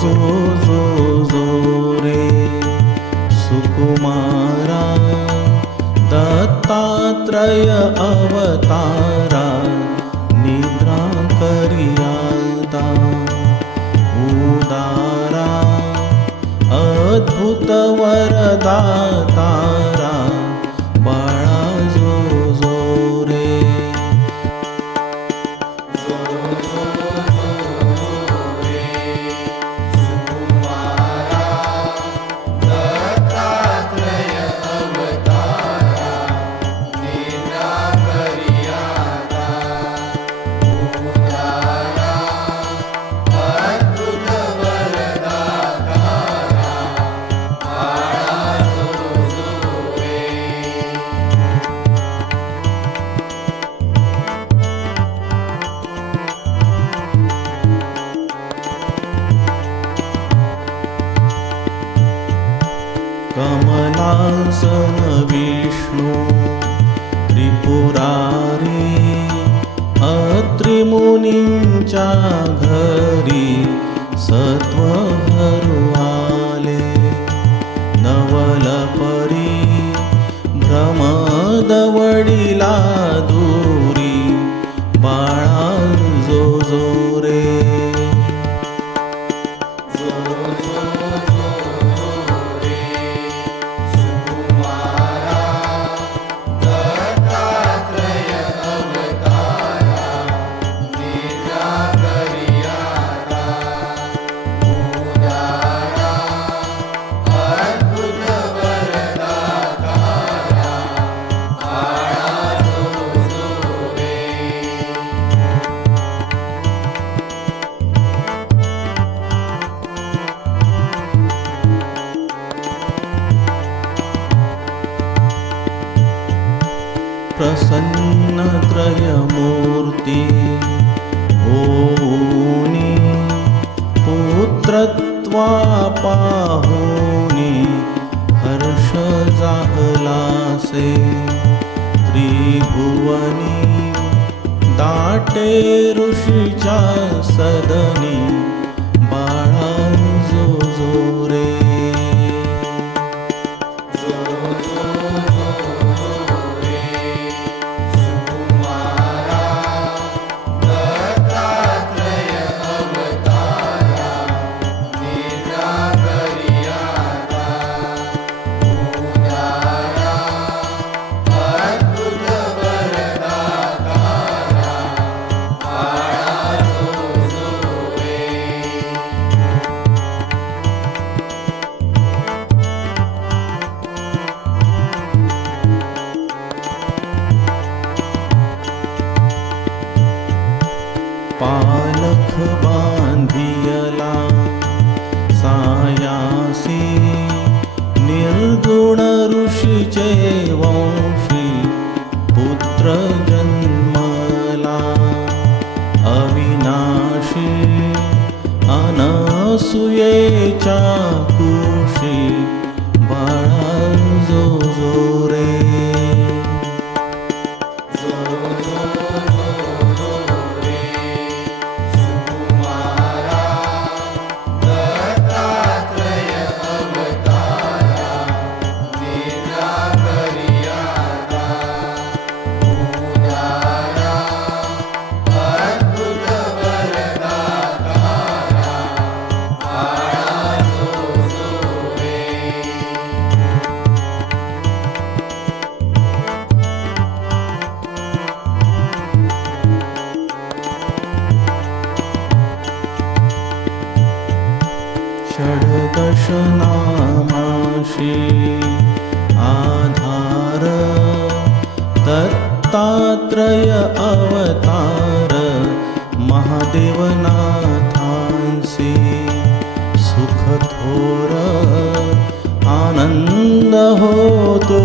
जो जो जो रे सुकुमारा दत्तात्रय अवतारा निद्रा करियादा उदारा अद्भुत वरदाता कमलासन विष्णू त्रिपुरारी अत्रिमुनींच्या घरी सत्व आले नवलपरी भ्रमदवडिला दूरी बाळा जो जो प्रसन्नत्रयमूर्ति। ओनि पुत्रत्वा पाहुनि हर्ष जाहलासे त्रिभुवनी दाटे ऋषिचा सदनी। सायासी निर्गुण ऋषीचे वंशी पुत्र जन्मला अविनाशी अनसुयेच्या कुशी बाळा जो जो रे षड्दशनामाशी आधार दत्तात्रय अवतार महादेवनाथांसी सुख आनन्द आनंद होतो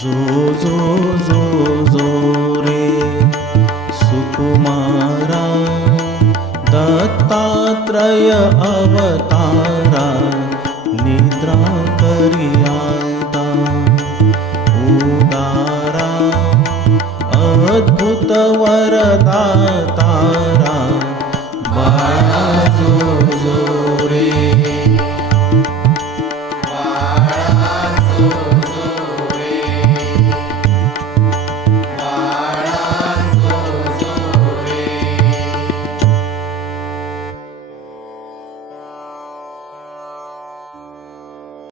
जो जो जो जो रे सुकुमारा दत्तात्रय अवतारा निद्रा करियाता उदारा अद्भुत वरदा